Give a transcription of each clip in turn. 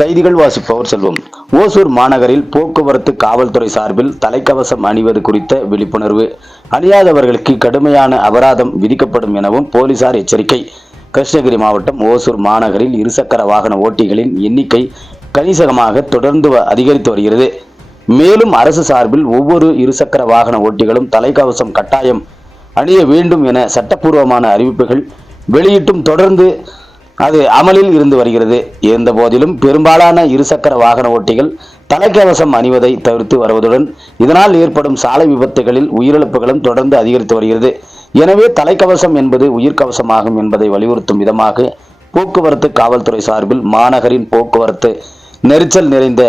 செய்திகள் வாசிப்பவர் செல்வம். ஓசூர் மாநகரில் போக்குவரத்து காவல்துறை சார்பில் தலைக்கவசம் அணிவது குறித்த விழிப்புணர்வு. அணியாதவர்களுக்கு கடுமையான அபராதம் விதிக்கப்படும் எனவும் போலீசார் எச்சரிக்கை. கிருஷ்ணகிரி மாவட்டம் ஓசூர் மாநகரில் இருசக்கர வாகன ஓட்டிகளின் எண்ணிக்கை கணிசகமாக தொடர்ந்து அதிகரித்து வருகிறது. மேலும் அரசு சார்பில் ஒவ்வொரு இருசக்கர வாகன ஓட்டிகளும் தலைக்கவசம் கட்டாயம் அணிய வேண்டும் என சட்டப்பூர்வமான அறிவிப்புகள் வெளியிட்டும் தொடர்ந்து அது அமலில் இருந்து வருகிறது. இருந்த போதிலும் பெரும்பாலான இருசக்கர வாகன ஓட்டிகள் தலைக்கவசம் அணிவதை தவிர்த்து வருவதுடன் இதனால் ஏற்படும் சாலை விபத்துகளில் உயிரிழப்புகளும் தொடர்ந்து அதிகரித்து வருகிறது. எனவே தலைக்கவசம் என்பது உயிர்கவசமாகும் என்பதை வலியுறுத்தும் விதமாக போக்குவரத்து காவல்துறை சார்பில் மாநகரின் போக்குவரத்து நெரிச்சல் நிறைந்த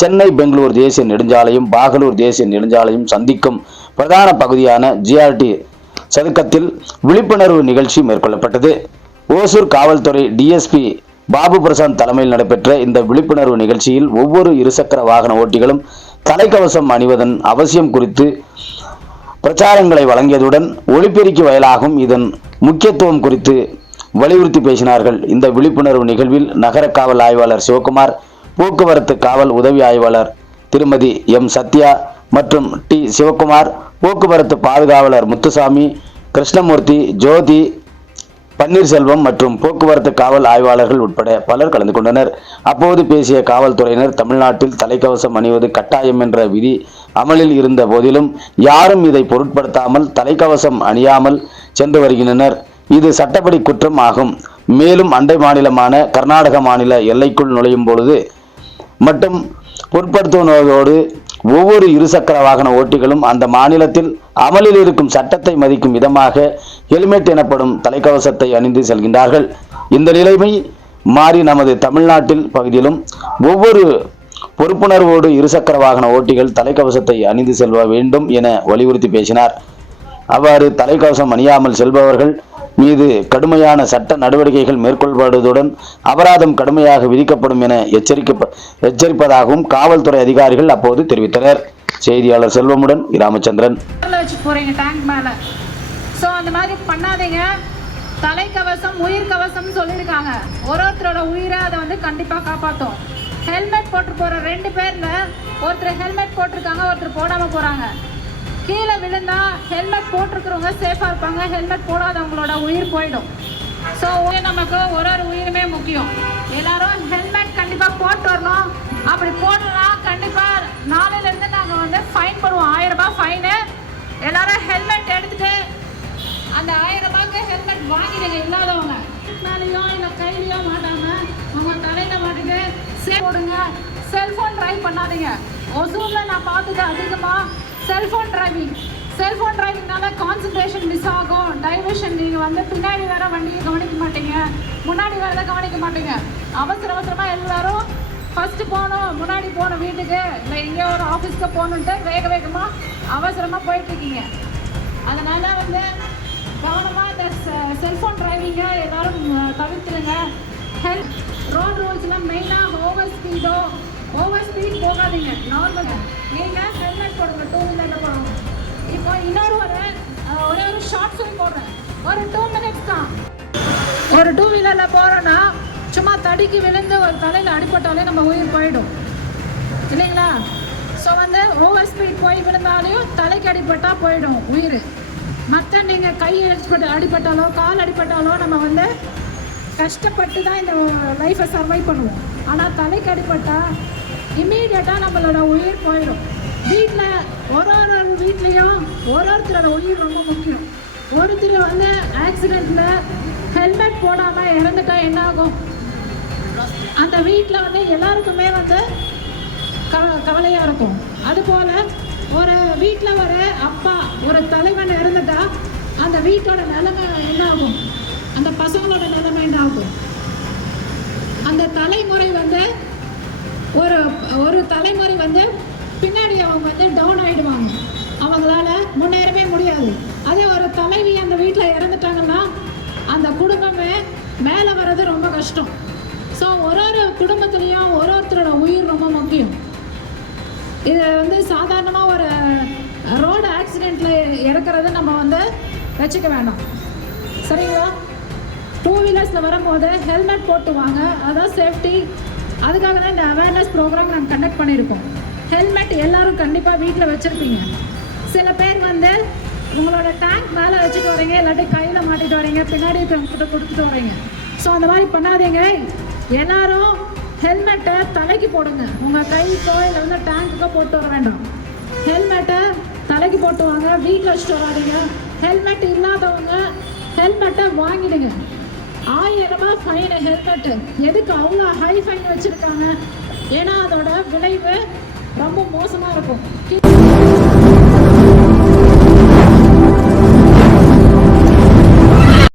சென்னை பெங்களூர் தேசிய நெடுஞ்சாலையும் பாகலூர் தேசிய நெடுஞ்சாலையும் சந்திக்கும் பிரதான பகுதியான ஜிஆர்டி சதுக்கத்தில் விழிப்புணர்வு நிகழ்ச்சி மேற்கொள்ளப்பட்டது. ஓசூர் காவல்துறை டிஎஸ்பி பாபு பிரசாந்த் தலைமையில் நடைபெற்ற இந்த விழிப்புணர்வு நிகழ்ச்சியில் ஒவ்வொரு இருசக்கர வாகன ஓட்டிகளும் தலைக்கவசம் அணிவதன் அவசியம் குறித்து பிரச்சாரங்களை வழங்கியதுடன் ஒளிபெருக்கி வயலாகும் இதன் முக்கியத்துவம் குறித்து வலியுறுத்தி பேசினார்கள். இந்த விழிப்புணர்வு நிகழ்வில் நகர காவல் ஆய்வாளர் சிவகுமார் போக்குவரத்து காவல் உதவி ஆய்வாளர் திருமதி எம். சத்யா மற்றும் டி. சிவகுமார் போக்குவரத்து பாதுகாவலர் முத்துசாமி கிருஷ்ணமூர்த்தி ஜோதி பன்னீர்செல்வம் மற்றும் போக்குவரத்து காவல் ஆய்வாளர்கள் உட்பட பலர் கலந்து கொண்டனர். அப்போது பேசிய காவல்துறையினர் தமிழ்நாட்டில் தலைக்கவசம் அணிவது கட்டாயம் என்ற விதி அமலில் இருந்த போதிலும் யாரும் இதை பொருட்படுத்தாமல் தலைக்கவசம் அணியாமல் சென்று வருகின்றனர். இது சட்டப்படி குற்றம் ஆகும். மேலும் அண்டை மாநிலமான கர்நாடக மாநில எல்லைக்குள் நுழையும் பொழுது மட்டும் பொருட்படுத்துவதோடு ஒவ்வொரு இருசக்கர வாகன ஓட்டிகளும் அந்த மாநிலத்தில் அமலில் இருக்கும் சட்டத்தை மதிக்கும் விதமாக ஹெல்மெட் எனப்படும் தலைக்கவசத்தை அணிந்து செல்கின்றார்கள். இந்த நிலைமை மாறி நமது தமிழ்நாட்டில் பகுதியிலும் ஒவ்வொரு பொறுப்புணர்வோடு இருசக்கர வாகன ஓட்டிகள் தலைக்கவசத்தை அணிந்து செல்ல வேண்டும் என வலியுறுத்தி பேசினார். அவ்வாறு தலைக்கவசம் அணியாமல் செல்பவர்கள் மீது கடுமையான சட்ட நடவடிக்கைகள் மேற்கொள்ளப்படுவதுடன் அபராதம் கடுமையாக விதிக்கப்படும் என எச்சரிக்க எச்சரிப்பதாகவும் காவல்துறை அதிகாரிகள் அப்போது தெரிவித்தனர். செய்தியாளர் செல்வமுடன் ராமச்சந்திரன் டேங்க் ஸோ அந்த மாதிரி பண்ணாதீங்க. தலைக்கவசம் உயிர்கவசம்னு சொல்லியிருக்காங்க. ஒரு ஒருத்தரோட உயிரை அதை வந்து கண்டிப்பாக காப்பாற்றும் ஹெல்மெட் போட்டு போகிற ரெண்டு பேரில் ஒருத்தர் ஹெல்மெட் போட்டிருக்காங்க ஒருத்தர் போடாமல் போகிறாங்க கீழே விழுந்தா ஹெல்மெட் போட்டிருக்கிறவங்க சேஃபாக இருப்பாங்க. ஹெல்மெட் போடாதவங்களோட உயிர் போயிடும். ஸோ நமக்கு ஒரு ஒரு உயிருமே முக்கியம். எல்லாரும் ஹெல்மெட் கண்டிப்பாக போட்டு வரணும். அப்படி போடலாம் கண்டிப்பாக நாளையிலேருந்து நாங்கள் வந்து ஃபைன் பண்ணுவோம். ஆயிரம் ரூபாய் ஃபைனு எல்லாரும் ஹெல்மெட் எடுத்துட்டு அந்த ஆயிரம் ரூபாய்க்கு ஹெல்மெட் வாங்கிடுங்க இல்லாதவங்க. மேலேயோ இல்லை கையிலையோ மாட்டாமல் அவங்க தலையில மாட்டுட்டு சே போடுங்க. செல்ஃபோன் ட்ரை பண்ணாதீங்க. ஒசூரில் நான் பார்த்தது அதிகமாக செல்ஃபோன் டிரைவிங் செல்ஃபோன் டிரைவிங்னால கான்சன்ட்ரேஷன் மிஸ் ஆகும். டைவர்ஷன் நீங்கள் வந்து பின்னாடி வர வண்டியை கவனிக்க மாட்டீங்க. முன்னாடி வரதை கவனிக்க மாட்டீங்க. அவசர அவசரமாக எல்லாரும் ஃபஸ்ட்டு போகணும் முன்னாடி போகணும் வீட்டுக்கு. இல்லை எங்கேயோ ஒரு ஆஃபீஸ்க்கு போகணுன்ட்டு வேக வேகமாக அவசரமாக போயிட்டுருக்கீங்க அதனால் வந்து கவனமாக இந்த செல்ஃபோன் டிரைவிங்கை எல்லோரும் தவிர்த்துருங்க. ஹெல்த் ரோட் ரூல்ஸ்லாம் மெயினாக ஓவர் ஸ்பீடோ போகாதீங்க. நார்மல் நீங்கள் ஹெல்மெட் போடுங்க டூ வீலரில் போடுங்க இப்போ இன்னொரு ஒரு ஒரே ஒரு ஷார்ட் ஃபிலிம் போடுறேன். ஒரு டூ மினிட்ஸ் தான். ஒரு டூ வீலரில் போகிறோன்னா சும்மா தடிக்கு விழுந்து ஒரு தலையில் அடிபட்டாலே நம்ம உயிர் போயிடும். இல்லைங்களா? ஸோ வந்து ஓவர் ஸ்பீட் போய் விழுந்தாலையும் தலைக்கு அடிப்பட்டால் போயிடும் உயிர். மற்ற நீங்கள் கை அடிப்பட்டு அடிபட்டாலோ கால் அடிபட்டாலோ நம்ம வந்து கஷ்டப்பட்டு தான் இந்த லைஃப்பை சர்வை பண்ணுவோம். ஆனால் தலைக்கு அடிப்பட்டால் இம்மீடியட்டாக நம்மளோட உயிர் போயிடும். வீட்டில் ஒரு ஒரு வீட்லேயும் ஒரு ஒருத்தரோட உயிர் ரொம்ப முக்கியம். ஒருத்தர் வந்து ஆக்சிடெண்ட்டில் ஹெல்மெட் போடாமல் இறந்துட்டா என்ன ஆகும் அந்த வீட்டில் வந்து எல்லாருக்குமே வந்து க கவலையாக இருக்கும். அதுபோல் ஒரு வீட்டில் ஒரு அப்பா ஒரு தலைவன் இறந்துட்டா அந்த வீட்டோட நிலைமை என்ன ஆகும் அந்த பசங்களோட நிலைமை என்ன ஆகும் அந்த தலைமுறை வந்து ஒரு ஒரு தலைமுறை வந்து பின்னாடி அவங்க வந்து டவுன் ஆகிடுவாங்க அவங்களால முன்னேறவே முடியாது. அதே ஒரு தலைவி அந்த வீட்டில் இறந்துட்டாங்கன்னா அந்த குடும்பமே மேலே வர்றது ரொம்ப கஷ்டம். ஸோ ஒரு ஒரு குடும்பத்துலேயும் ஒரு ஒருத்தரோட உயிர் ரொம்ப முக்கியம். இதை வந்து சாதாரணமாக ஒரு ரோடு ஆக்சிடெண்ட்டில் இறக்குறத நம்ம வந்து வச்சுக்க வேண்டாம் சரிங்களா? டூ வீலர்ஸில் வரும்போது ஹெல்மெட் போட்டு வாங்க அதான் சேஃப்டி அதுக்காக தான் இந்த அவேர்னஸ் ப்ரோக்ராம் நாங்கள் கண்டக்ட் பண்ணியிருக்கோம். ஹெல்மெட் எல்லாரும் கண்டிப்பாக வீட்டில் வச்சுருப்பீங்க. சில பேர் வந்து உங்களோட டேங்க் மேலே வச்சுட்டு வரீங்க இல்லாட்டி கையில் மாட்டிட்டு வரீங்க பின்னாடி இருக்கிறவங்ககிட்ட கொடுத்துட்டு வரீங்க. ஸோ அந்த மாதிரி பண்ணாதீங்க. எல்லாரும் ஹெல்மெட்டை தலைக்கு போடுங்க. உங்கள் கைக்கோ இல்லை வந்து டேங்க்குக்கோ போட்டு வர வேண்டாம். ஹெல்மெட்டை தலைக்கு போட்டு வாங்க வீட்டில் வச்சுட்டு வராதீங்க. ஹெல்மெட் இல்லாதவங்க ஹெல்மெட்டை வாங்கிடுங்க. ஆயிரம் ரூபாய் ஃபைனு ஹெல்மெட்டு எதுக்கு அவ்வளோ ஹை ஃபைன் வச்சுருக்காங்க? ஏன்னா அதோட விளைவு ரொம்ப மோசமாக இருக்கும்.